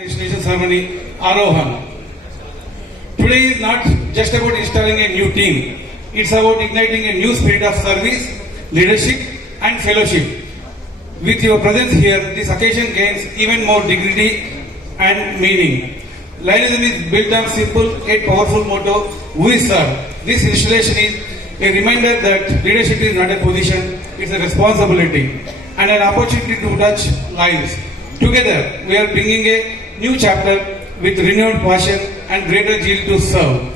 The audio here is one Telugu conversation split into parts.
Installation ceremony, Arohan. Today is not just about installing a new team. It's about igniting a new spirit of service, leadership and fellowship. With your presence here, this occasion gains even more dignity and meaning. Lionism is built on simple yet powerful motto, we serve. This installation is a reminder that leadership is not a position, it's a responsibility and an opportunity to touch lives. Together, we are bringing a new chapter with renewed passion and greater zeal to serve.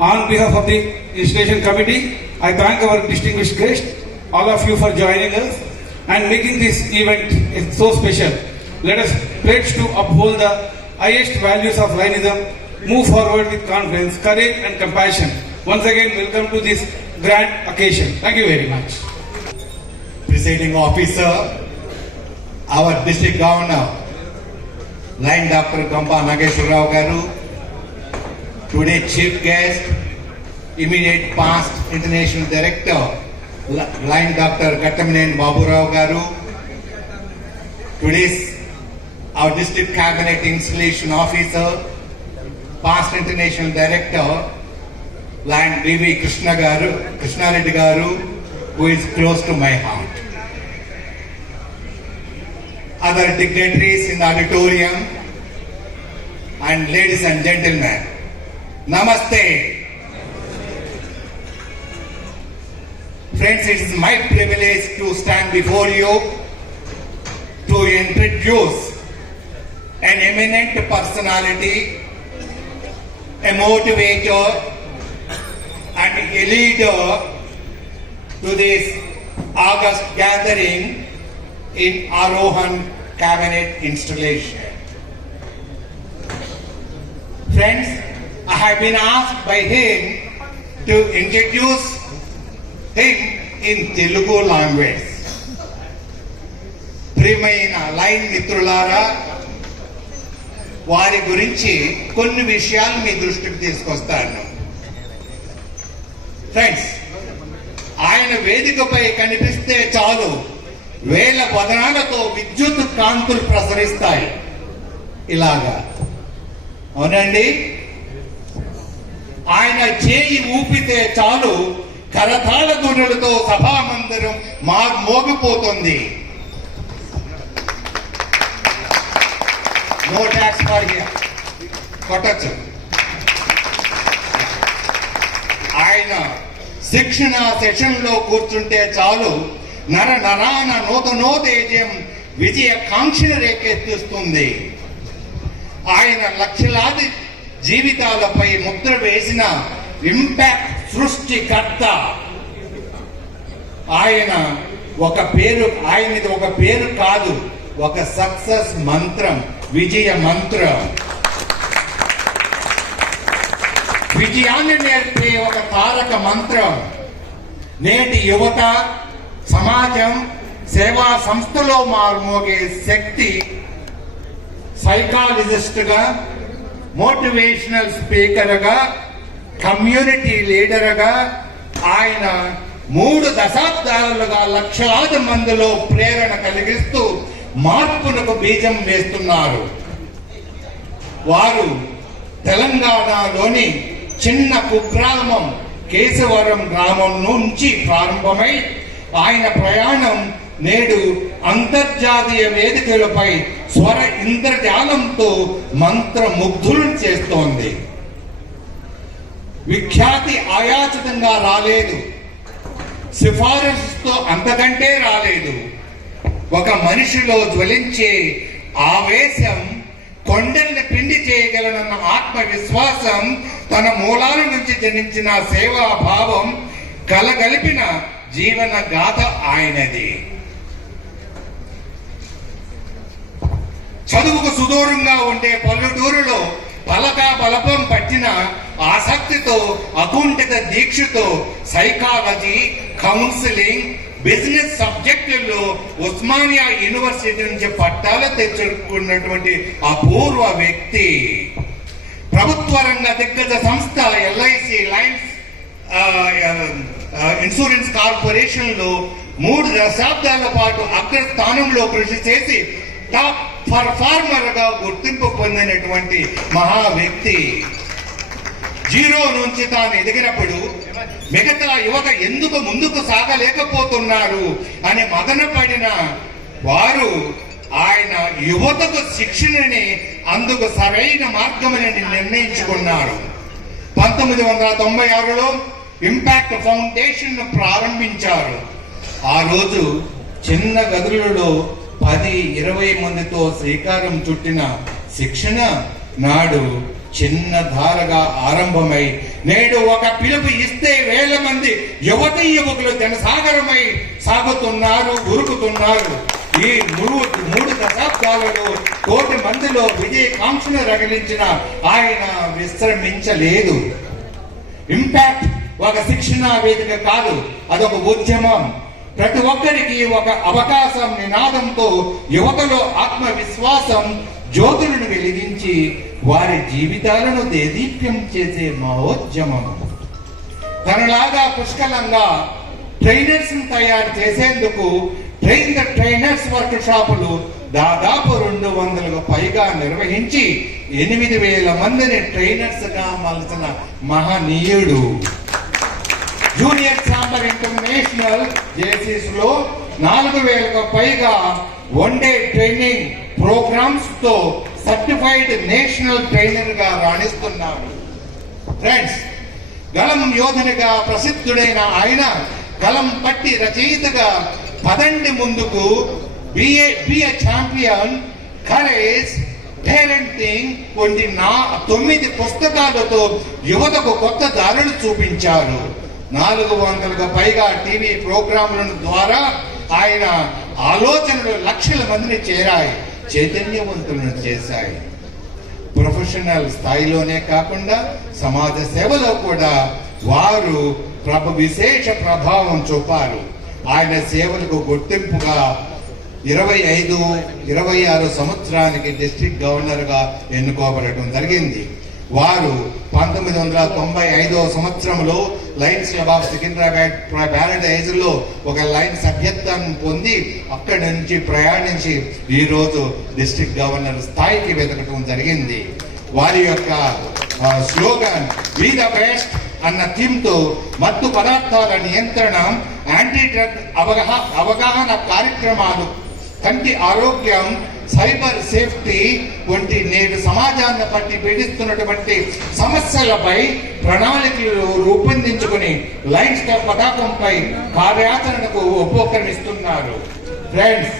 On behalf of the installation committee, I thank our distinguished guests, all of you for joining us and making this event so special. Let us pledge to uphold the highest values of Lionism, move forward with confidence, courage and compassion. Once again, welcome to this grand occasion. Thank you very much. Presiding officer, our district governor, Lion Dr. Gamba Nageshwar Rao Garu, today chief guest, immediate past international director, Lion Dr. Kattamineeni Babu Rao Garu, today's our district cabinet installation officer, past international director, Lion B.V. Krishna Reddy Garu, who is close to my heart. Other dignitaries in the auditorium and ladies and gentlemen, Namaste. Friends, it is my privilege to stand before you to introduce an eminent personality, a motivator and a leader to this August gathering in Arohan cabinet installation. Friends, I have been asked by him to introduce him in Telugu language. ప్రియమైన లైన్ మిత్రులారా, వారి గురించి కొన్ని విషయాలు మీ దృష్టికి తీసుకొస్తాను. ఫ్రెండ్స్, ఆయన వేదికపై కనిపిస్తే చాలు వేల వదనాలతో విద్యుత్ కాంతులు ప్రసరిస్తాయి. ఇలాగా అవునండి, ఆయన చేయి ఊపితే చాలు కరతాళ ధ్వనులతో సభామందిరం మోగిపోతుంది. నో ట్యాక్స్ ఫర్ హియర్ కొట్టచ్చు. ఆయన శిక్షణ సెషన్లో కూర్చుంటే చాలు నర నరాన నూతనోత్తేజం విజయ కాంక్షను రేకెత్తిస్తుంది. ఆయన లక్షలాది జీవితాలపై ముద్ర వేసిన ఇంపాక్ట్ సృష్టికర్త. ఆయనది ఒక పేరు కాదు, ఒక సక్సెస్ మంత్రం, విజయ మంత్రం. విజయాన్ని నేర్పే ఒక తారక మంత్రం. నేటి యువత, సమాజం, సేవా సంస్థలో మార్మోగే శక్తి. సైకాలజిస్ట్ గా, మోటివేషనల్ స్పీకర్ గా, కమ్యూనిటీ లీడర్ గా ఆయన 3 దశాబ్దాలుగా లక్షలాది మందిలో ప్రేరణ కలిగిస్తూ మార్పులకు బీజం వేస్తున్నారు. వారు తెలంగాణలోని చిన్న కుగ్రామం కేశవరం గ్రామం నుంచి ప్రారంభమై ఆయన ప్రయాణం నేడు అంతర్జాతీయ వేదికలపై స్వర ఇంద్రజాలంతో మంత్రముగ్ధులను చేస్తోంది. విఖ్యాతి ఆయాచితంగా రాలేదు, సిఫారసుతో అంతకంటే రాలేదు. ఒక మనిషిలో జ్వలించే ఆవేశం, కొండల్ని పిండి చేయగలనన్న ఆత్మవిశ్వాసం, తన మూలాల నుంచి జనించిన సేవాభావం కలగలిపిన జీవన గాథ ఆయనది. చదువుకు సుదూరంగా ఉండే పల్లెటూరులో పలకా బలపం పట్టిన ఆసక్తితో, అకుంఠిత దీక్షతో సైకాలజీ, కౌన్సిలింగ్, బిజినెస్ సబ్జెక్టుల్లో ఉస్మానియా యూనివర్సిటీ నుంచి పట్టాలు తెచ్చుకున్నటువంటి అపూర్వ వ్యక్తి. ప్రభుత్వ రంగ దిగ్గజ సంస్థ ఎల్ఐసి లైన్స్ ఇన్సూరెన్స్ కార్పొరేషన్ లో 3 దశాబ్దాల పాటు అగ్రస్థానంలో కృషి చేసి టాప్ పర్ఫార్మర్ గా గుర్తింపు పొందినటువంటి మహా వ్యక్తి. జీరో నుంచి తాను ఎదిగినప్పుడు మిగతా యువత ఎందుకు ముందుకు సాగలేకపోతున్నారు అని మదన పడిన వారు ఆయన యువతకు శిక్షణని అందుకు సరైన మార్గమని నిర్ణయించుకున్నారు. 1996లో ఇంపాక్ట్ ఫౌండేషన్ ప్రారంభించారు. ఆ రోజు చిన్న గదులలో 10-20 మందితో శ్రీకారం చుట్టిన శిక్షణ నాడు చిన్న ధారగా ఆరంభమై నేడు ఒక పిలుపు ఇస్తే వేల మంది యువకులు జనసాగరమై సాగుతున్నారు, ఉరుకుతున్నారు. ఈ మూడు దశాబ్దాలలో 1 కోటి మందిలో విజయకాంక్షను రగిలించిన ఆయన విశ్రమించలేదు. ఇంపాక్ట్ ఒక శిక్షణా వేదిక కాదు, అదొక ఉద్యమం. ప్రతి ఒక్కరికి ఒక అవకాశం నినాదంతో యువతలో ఆత్మవిశ్వాసం జ్యోతులను వెలిగించి వారి జీవితాలను దేదీప్యం చేసే మహోద్యమం. తనలాగా పుష్కలంగా ట్రైనర్స్ తయారు చేసేందుకు ట్రైన్ ద ట్రైనర్స్ వర్క్ షాపులు దాదాపు 200కు పైగా నిర్వహించి 8,000 మందిని ట్రైనర్స్ గా మలచిన మహనీయుడు. జూనియర్ ఛాంబర్ ఇంటర్నేషనల్ జేసీస్ లో 4,000కు పైగా వన్డే ట్రైనింగ్ ప్రోగ్రామ్స్ తో సర్టిఫైడ్ నేషనల్ ట్రైనర్ గా రాణిస్తున్నారు. ఫ్రెండ్స్, గలం యోధునిగా ప్రసిద్ధుడైన ఆయన గలం పట్టి రచయితగా పదండి ముందుకు, బి ఎ ఛాంపియన్, కరేజ్, పేరెంటింగ్ వంటి 9 పుస్తకాలతో యువతకు కొత్త దారులు చూపించారు. 400కు పైగా టీవీ ప్రోగ్రాంల ద్వారా ఆయన ఆలోచనలు లక్షల మందిని చేరాయి, చైతన్యవంతులను చేశాయి. ప్రొఫెషనల్ స్థాయిలోనే కాకుండా సమాజ సేవలో కూడా వారు విశేష ప్రభావం చూపారు. ఆయన సేవలకు గుర్తింపుగా 25-26 సంవత్సరానికి డిస్ట్రిక్ట్ గవర్నర్ గా ఎన్నుకోబడటం జరిగింది. వారు 1995వ సంవత్సరంలో Lions club of Secunderabad Paradise లో ఒక లైన్ సభ్యత్వాన్ని పొంది అక్కడి నుంచి ప్రయాణించి ఈ రోజు డిస్ట్రిక్ట్ గవర్నర్ స్థాయికి వెతకటం జరిగింది. వారి యొక్క స్లోగన్ బి ద బెస్ట్ అన్న థీమ్ తో మత్తు పదార్థాల నియంత్రణ, యాంటీ డ్రగ్ అవగాహన కార్యక్రమాలు, కంటి ఆరోగ్యం, సైబర్ సేఫ్టీ వంటి నేడు సమాజాన్ని పట్టి పీడిస్తున్నటువంటి సమస్యలపై ప్రణాళికలు రూపొందించుకుని లయన్స్ క్లబ్ పతాకంపై కార్యాచరణకు ఉపక్రమిస్తున్నారు. ఫ్రెండ్స్,